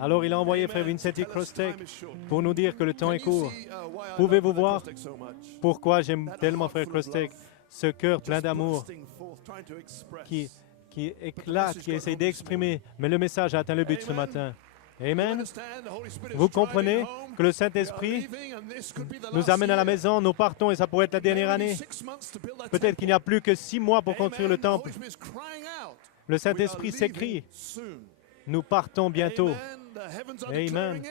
Alors il a envoyé Frère Vincenty Crostek pour nous dire que le temps est court. Pouvez-vous voir pourquoi j'aime tellement Frère Crostek, ce cœur plein d'amour qui éclate, qui essaie d'exprimer, mais le message a atteint le but ce matin. Amen. Vous comprenez que le Saint-Esprit nous amène à la maison, nous partons et ça pourrait être la dernière année. Peut-être qu'il n'y a plus que 6 mois pour construire le temple. Le Saint-Esprit s'écrie. Nous partons bientôt. Amen.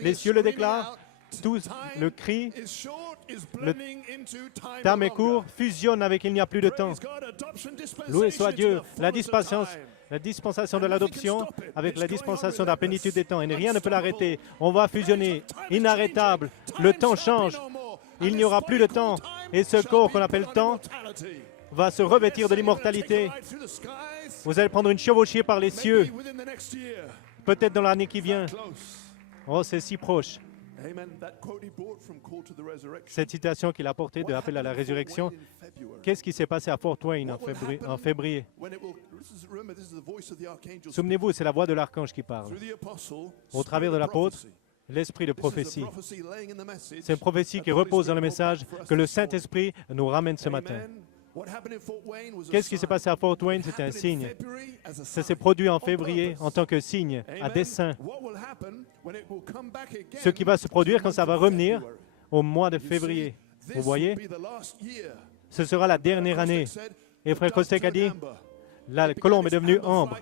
Les cieux le déclarent. Tout le cri, le terme est court, fusionne avec il n'y a plus de temps. Loué soit Dieu. La dispensation de l'adoption avec la dispensation de la plénitude des temps. Et rien ne peut l'arrêter. On va fusionner. Inarrêtable. Le temps change. Il n'y aura plus de temps. Et ce corps qu'on appelle temps va se revêtir de l'immortalité. Vous allez prendre une chevauchée par les cieux. Peut-être dans l'année qui vient. Oh, c'est si proche. Cette citation qu'il a portée de l'appel à la résurrection, qu'est-ce qui s'est passé à Fort Wayne en février? Souvenez-vous, c'est la voix de l'archange qui parle. Au travers de l'apôtre, l'esprit de prophétie. C'est une prophétie qui repose dans le message que le Saint-Esprit nous ramène ce matin. Qu'est-ce qui s'est passé à Fort Wayne? C'était un signe. Ça s'est produit en février en tant que signe, à dessein. Ce qui va se produire quand ça va revenir au mois de février. Vous voyez? Ce sera la dernière année. Et Frère Crostek a dit, la colombe est devenue ambre.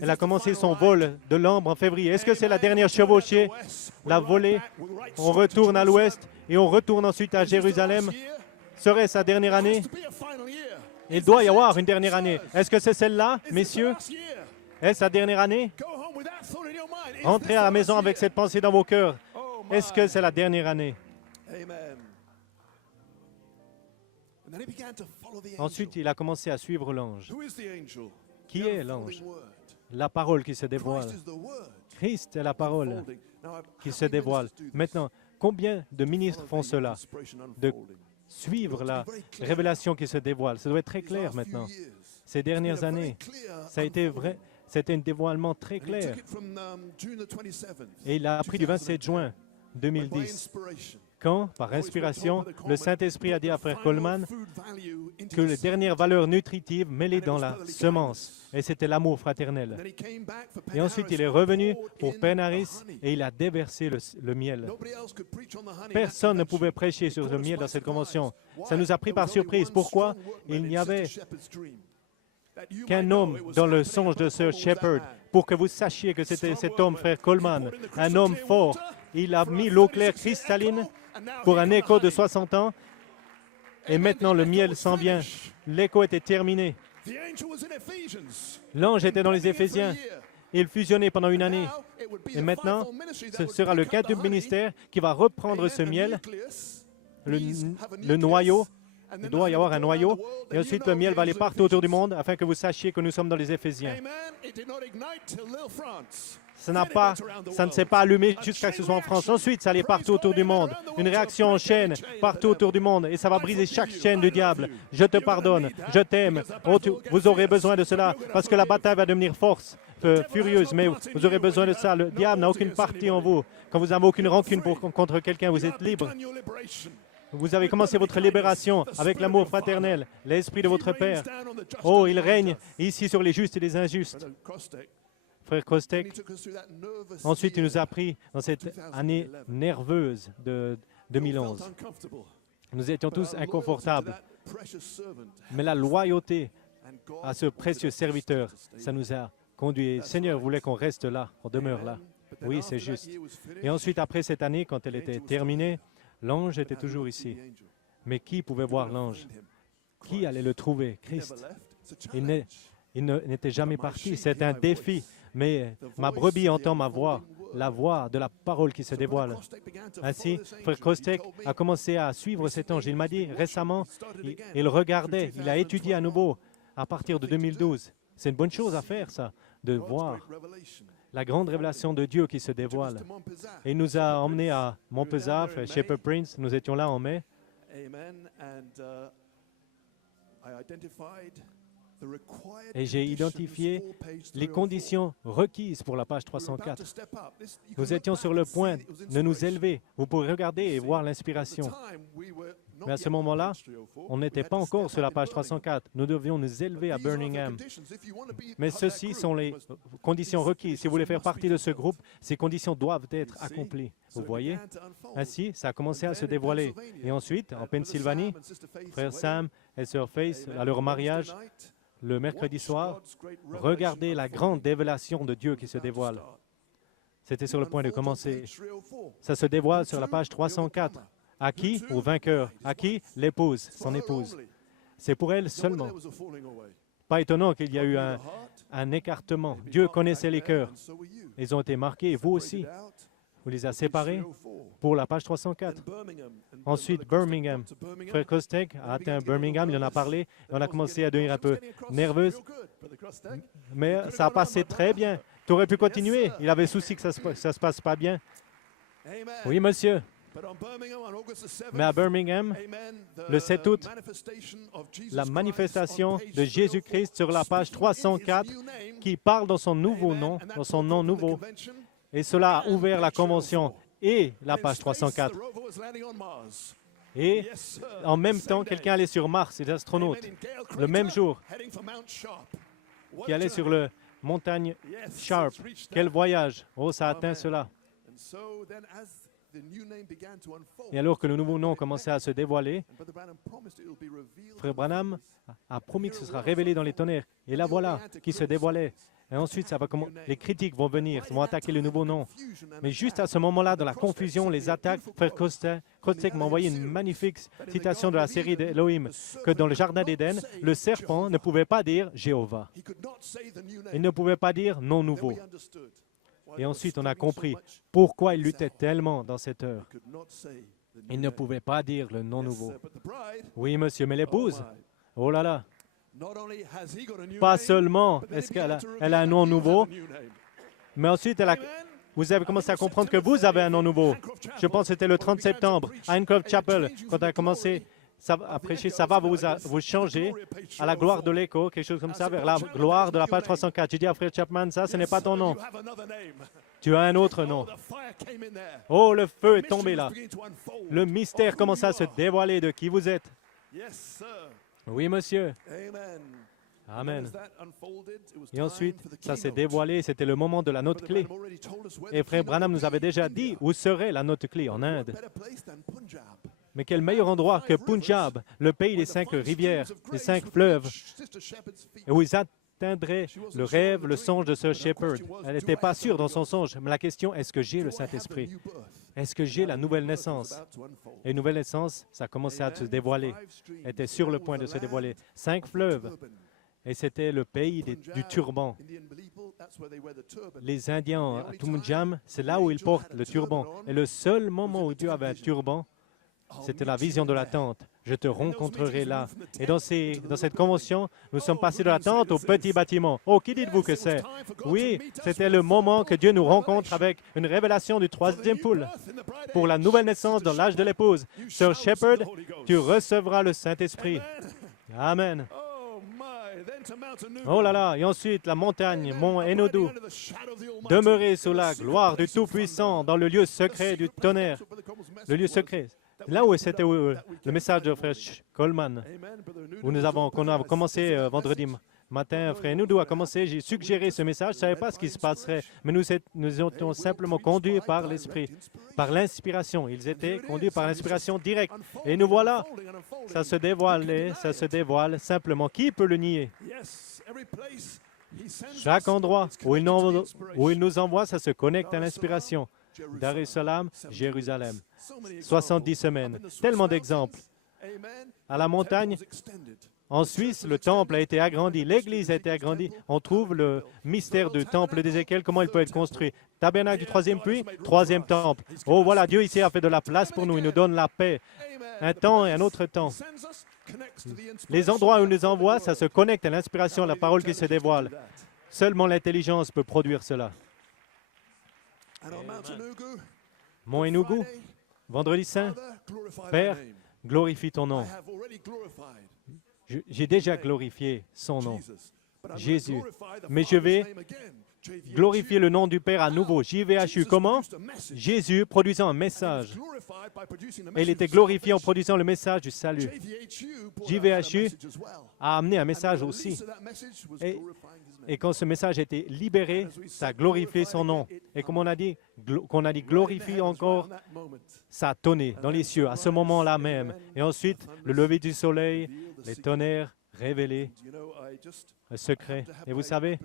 Elle a commencé son vol de l'ambre en février. Est-ce que c'est la dernière chevauchée? La volée? On retourne à l'ouest et on retourne ensuite à Jérusalem. Serait sa dernière année? Il doit y avoir une dernière année. Est-ce que c'est celle-là, messieurs? Est-ce sa dernière année? Entrez à la maison avec cette pensée dans vos cœurs. Est-ce que c'est la dernière année? Ensuite, il a commencé à suivre l'ange. Qui est l'ange? La parole qui se dévoile. Christ est la parole qui se dévoile. Maintenant, combien de ministres font cela? De suivre la révélation qui se dévoile. Ça doit être très clair maintenant. Ces dernières années, ça a été vrai. C'était un dévoilement très clair. Et il a appris du 27 juin 2010, quand, par inspiration, le Saint-Esprit a dit à Frère Coleman que les dernières valeurs nutritives mêlées dans la semence, et c'était l'amour fraternel. Et ensuite, il est revenu pour Penn Harris et il a déversé le miel. Personne ne pouvait prêcher sur le miel dans cette convention. Ça nous a pris par surprise. Pourquoi? Il n'y avait qu'un homme dans le songe de Sir Shepherd, pour que vous sachiez que c'était cet homme, Frère Coleman, un homme fort. Il a mis l'eau claire cristalline pour un écho de 60 ans, et maintenant le miel s'en vient. L'écho était terminé. L'ange était dans les Éphésiens. Il fusionnait pendant une année. Et maintenant, ce sera le quintuple ministère qui va reprendre ce miel, le noyau. Il doit y avoir un noyau, et ensuite le miel va aller partout autour du monde afin que vous sachiez que nous sommes dans les Éphésiens. Ça ne s'est pas allumé jusqu'à ce que ce soit en France. Ensuite, ça allait partout autour du monde. Une réaction en chaîne partout autour du monde, et ça va briser chaque chaîne du diable. Je te pardonne, je t'aime. Oh, vous aurez besoin de cela, parce que la bataille va devenir furieuse, mais vous aurez besoin de ça. Le diable n'a aucune partie en vous. Quand vous n'avez aucune rancune contre quelqu'un, vous êtes libre. Vous avez commencé votre libération avec l'amour fraternel, l'esprit de votre Père. Oh, il règne ici sur les justes et les injustes. Frère Crostek, ensuite il nous a appris dans cette année nerveuse de 2011. Nous étions tous inconfortables, mais la loyauté à ce précieux serviteur, ça nous a conduits. Seigneur voulait qu'on reste là, qu'on demeure là. Oui, c'est juste. Et ensuite, après cette année, quand elle était terminée, l'ange était toujours ici. Mais qui pouvait voir l'ange? Qui allait le trouver? Christ. Il n'était jamais parti. C'est un défi. Mais ma brebis entend ma voix, la voix de la parole qui se dévoile. Ainsi, Frère Crostek a commencé à suivre cet ange. Il m'a dit récemment, il regardait, il a étudié à nouveau à partir de 2012. C'est une bonne chose à faire, ça, de voir la grande révélation de Dieu qui se dévoile. Et il nous a emmenés à Montpezat, Frère Shepherd Prince. Nous étions là en mai. Et j'ai identifié les conditions requises pour la page 304. Nous étions sur le point de nous élever. Vous pourrez regarder et voir l'inspiration. Mais à ce moment-là, on n'était pas encore sur la page 304. Nous devions nous élever à Birmingham. Mais ceci sont les conditions requises. Si vous voulez faire partie de ce groupe, ces conditions doivent être accomplies. Vous voyez? Ainsi, ça a commencé à se dévoiler. Et ensuite, en Pennsylvanie, frère Sam et sœur Faith, à leur mariage, le mercredi soir, regardez la grande révélation de Dieu qui se dévoile. C'était sur le point de commencer. Ça se dévoile sur la page 304. À qui? Au vainqueur. À qui? L'épouse, son épouse. C'est pour elle seulement. Pas étonnant qu'il y a eu un écartement. Dieu connaissait les cœurs. Ils ont été marqués, et vous aussi. Vous les avez séparés pour la page 304. Ensuite, Birmingham. Frère Kostek a atteint Birmingham, il en a parlé, et on a commencé à devenir un peu nerveuse. Mais ça a passé très bien. Tu aurais pu continuer. Il avait souci que ça se passe pas bien. Oui, monsieur. Mais à Birmingham, le 7 août, la manifestation de Jésus-Christ sur la page 304 qui parle dans son nouveau nom, dans son nom nouveau. Et cela a ouvert la convention et la page 304. Et en même temps, quelqu'un allait sur Mars, les astronautes, le même jour, qui allait sur la montagne Sharp. Quel voyage! Oh, ça a atteint cela. Et alors que le nouveau nom commençait à se dévoiler, Frère Branham a promis que ce sera révélé dans les tonnerres. Et là, voilà, qui se dévoilait. Et ensuite, les critiques vont venir, vont attaquer le nouveau nom. Mais juste à ce moment-là, dans la confusion, les attaques, Frère Kostek m'a envoyé une magnifique citation de la série d'Elohim, que dans le Jardin d'Éden, le serpent ne pouvait pas dire Jéhovah. Il ne pouvait pas dire non nouveau. Et ensuite, on a compris pourquoi il luttait tellement dans cette heure. Il ne pouvait pas dire le nom nouveau. Oui, monsieur, mais l'épouse, oh là là, pas seulement est-ce qu'elle a un nom nouveau, mais ensuite, vous avez commencé à comprendre que vous avez un nom nouveau. Je pense que c'était le 30 septembre, à Hincroft Chapel, quand on a commencé à prêcher, ça va vous changer à la gloire de l'écho, quelque chose comme ça, vers la gloire de la page 304. J'ai dit à Frère Chapman, ça, ce n'est pas ton nom. Tu as un autre nom. Oh, le feu est tombé là. Le mystère commence à se dévoiler de qui vous êtes. Oui, monsieur. Amen. Et ensuite, ça s'est dévoilé, c'était le moment de la note clé. Et Frère Branham nous avait déjà dit où serait la note clé en Inde. Mais quel meilleur endroit que Punjab, le pays des 5 rivières, des 5 fleuves, et où ils atteindrait le rêve, le songe de Sir Shepherd. Elle n'était pas sûre dans son songe, mais la question, est-ce que j'ai le Saint-Esprit? Est-ce que j'ai la nouvelle naissance? Et une nouvelle naissance, ça commençait à se dévoiler. Elle était sur le point de se dévoiler. 5 fleuves. Et c'était le pays du turban. Les Indiens à Tumunjam, c'est là où ils portent le turban. Et le seul moment où Dieu avait un turban, c'était la vision de la tente. Je te rencontrerai là. Et dans cette convention, nous sommes passés de la tente au petit bâtiment. Oh, qui dites-vous que c'est? Oui, c'était le moment que Dieu nous rencontre avec une révélation du 3e poule. Pour la nouvelle naissance dans l'âge de l'épouse. Sir Shepherd, tu recevras le Saint-Esprit. Amen. Oh là là, et ensuite la montagne, mont Enodou, demeurer sous la gloire du Tout-Puissant dans le lieu secret du tonnerre. Le lieu secret. Là où c'était le message de Frère Coleman, où qu'on a commencé vendredi matin, Frère Enodou a commencé, j'ai suggéré ce message, je ne savais pas ce qui se passerait, mais nous étions simplement conduits par l'Esprit, par l'inspiration. Ils étaient conduits par l'inspiration directe. Et nous voilà, ça se dévoile simplement. Qui peut le nier? Chaque endroit où il nous envoie, ça se connecte à l'inspiration. Dar es Salaam, Jérusalem. 70 semaines. Tellement d'exemples. À la montagne, en Suisse, le temple a été agrandi, l'Église a été agrandie. On trouve le mystère du temple d'Ézéchiel, comment il peut être construit. Tabernacle du 3e puits, 3e temple. Oh voilà, Dieu ici a fait de la place pour nous, il nous donne la paix. Un temps et un autre temps. Les endroits où il nous envoie, ça se connecte à l'inspiration, à la parole qui se dévoile. Seulement l'intelligence peut produire cela. Mont Enugu, vendredi saint, Père, glorifie ton nom. J'ai déjà glorifié son nom, Jésus. Mais je vais glorifier le nom du Père à nouveau. JVHU, comment? Jésus produisant un message. Et il était glorifié en produisant le message du salut. JVHU a amené un message aussi. Et quand ce message a été libéré, ça a glorifié son nom. Et comme on a dit glorifie encore, ça a tonné dans les cieux à ce moment-là même. Et ensuite, le lever du soleil, les tonnerres révélés, le secret. Et vous savez,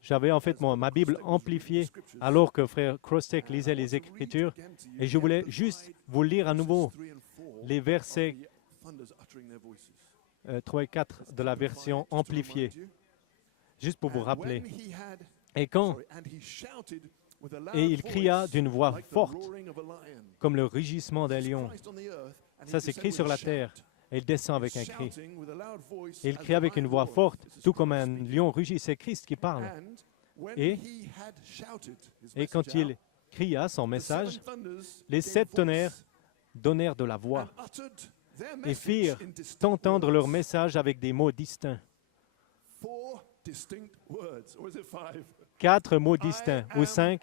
j'avais en fait ma Bible amplifiée alors que frère Crostek lisait les Écritures. Et je voulais juste vous lire à nouveau les versets 3 et 4 de la version amplifiée. Juste pour vous rappeler. Et il cria d'une voix forte, comme le rugissement d'un lion. Ça s'écrit sur la terre. Et il descend avec un cri. Et il crie avec une voix forte, tout comme un lion rugit. C'est Christ qui parle. Et quand il cria son message, les 7 tonnerres donnèrent de la voix et firent entendre leur message avec des mots distincts. 4 mots distincts, ou 5.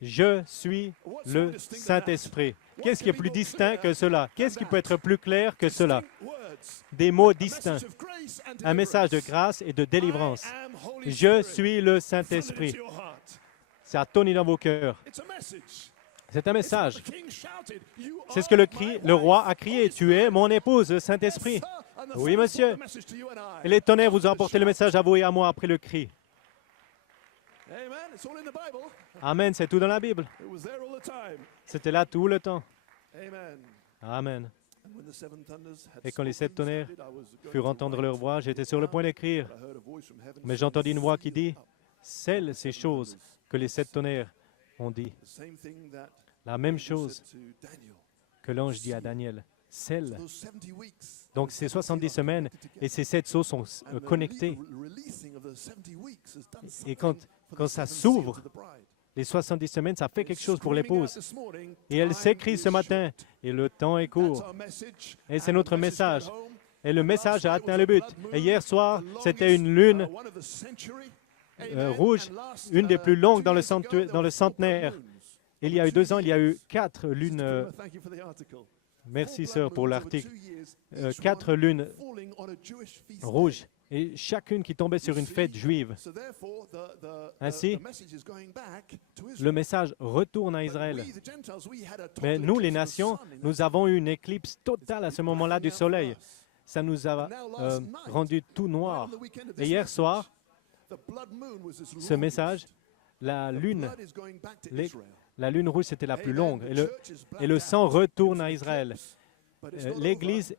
Je suis le Saint-Esprit. Qu'est-ce qui est plus distinct que cela? Qu'est-ce qui peut être plus clair que cela? Des mots distincts. Un message de grâce et de délivrance. Je suis le Saint-Esprit. Ça a tonné dans vos cœurs. C'est un message. C'est ce que le roi a crié. Tu es mon épouse, le Saint-Esprit. Oui, monsieur. Et les tonnerres vous ont apporté le message à vous et à moi après le cri. Amen, c'est tout dans la Bible. C'était là tout le temps. Amen. Et quand les 7 tonnerres furent entendre leur voix, j'étais sur le point d'écrire. Mais j'entendis une voix qui dit, celles ces choses que les 7 tonnerres ont dit. La même chose que l'ange dit à Daniel. Celles. Donc, ces 70 semaines et ces 7 sceaux sont connectés. Et quand ça s'ouvre, les 70 semaines, ça fait quelque chose pour l'épouse. Et elle s'écrit ce matin, et le temps est court. Et c'est notre message. Et le message a atteint le but. Et hier soir, c'était une lune rouge, une des plus longues dans le centenaire. Il y a eu 2 ans, il y a eu 4 lunes. Merci, sœur, pour l'article. 4 lunes rouges, et chacune qui tombait sur une fête juive. Ainsi, le message retourne à Israël. Mais nous, les nations, nous avons eu une éclipse totale à ce moment-là du soleil. Ça nous a rendu tout noir. Et hier soir, ce message, la lune rouge, c'était la plus longue. Et le sang retourne à Israël. L'Église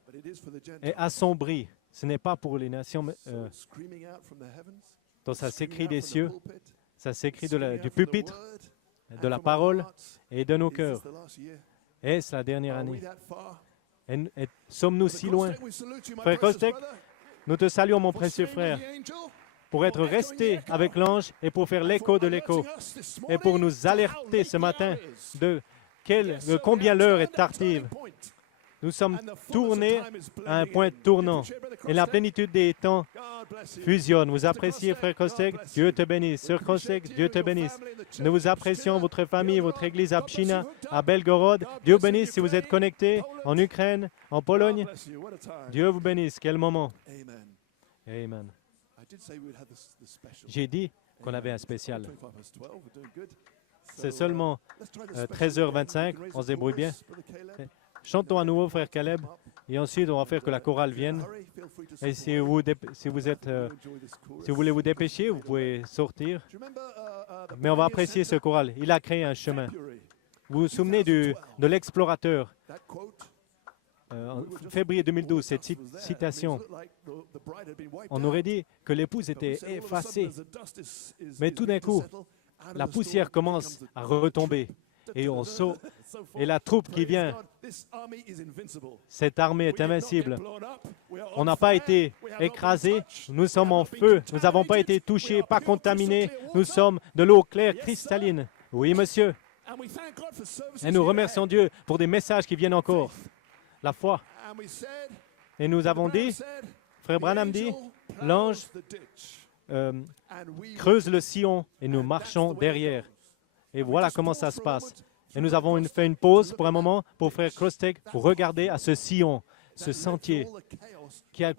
est assombrie. Ce n'est pas pour les nations. Donc ça s'écrit des cieux, ça s'écrit du pupitre, de la parole et de nos cœurs. Est-ce la dernière année? Et sommes-nous si loin? Frère Kostek, nous te saluons, mon précieux frère, pour être resté avec l'ange et pour faire l'écho de l'écho, et pour nous alerter ce matin de combien l'heure est tardive. Nous sommes tournés à un point tournant, et la plénitude des temps fusionne. Vous appréciez, frère Kostek? Dieu te bénisse. Sœur Kostek, Dieu te bénisse. Nous vous apprécions, votre famille, votre église à Pchina, à Belgorod. Dieu bénisse si vous êtes connectés en Ukraine, en Pologne. Dieu vous bénisse. Quel moment. Amen. J'ai dit qu'on avait un spécial. C'est seulement 13h25, on se débrouille bien. Chantons à nouveau, frère Caleb, et ensuite on va faire que la chorale vienne. Et si vous voulez vous dépêcher, vous pouvez sortir. Mais on va apprécier ce choral. Il a créé un chemin. Vous vous souvenez de l'explorateur? En février 2012, cette citation, on aurait dit que l'épouse était effacée. Mais tout d'un coup, la poussière commence à retomber. Et on saute. Et la troupe qui vient, cette armée est invincible. On n'a pas été écrasés, nous sommes en feu. Nous n'avons pas été touchés, pas contaminés. Nous sommes de l'eau claire, cristalline. Oui, monsieur. Et nous remercions Dieu pour des messages qui viennent encore. La foi. Et nous avons dit, Frère Branham dit, l'ange creuse le sillon et nous marchons derrière. Et voilà comment ça se passe. Et nous avons fait une pause pour un moment pour Frère Krostek pour regarder à ce sillon, ce sentier qui a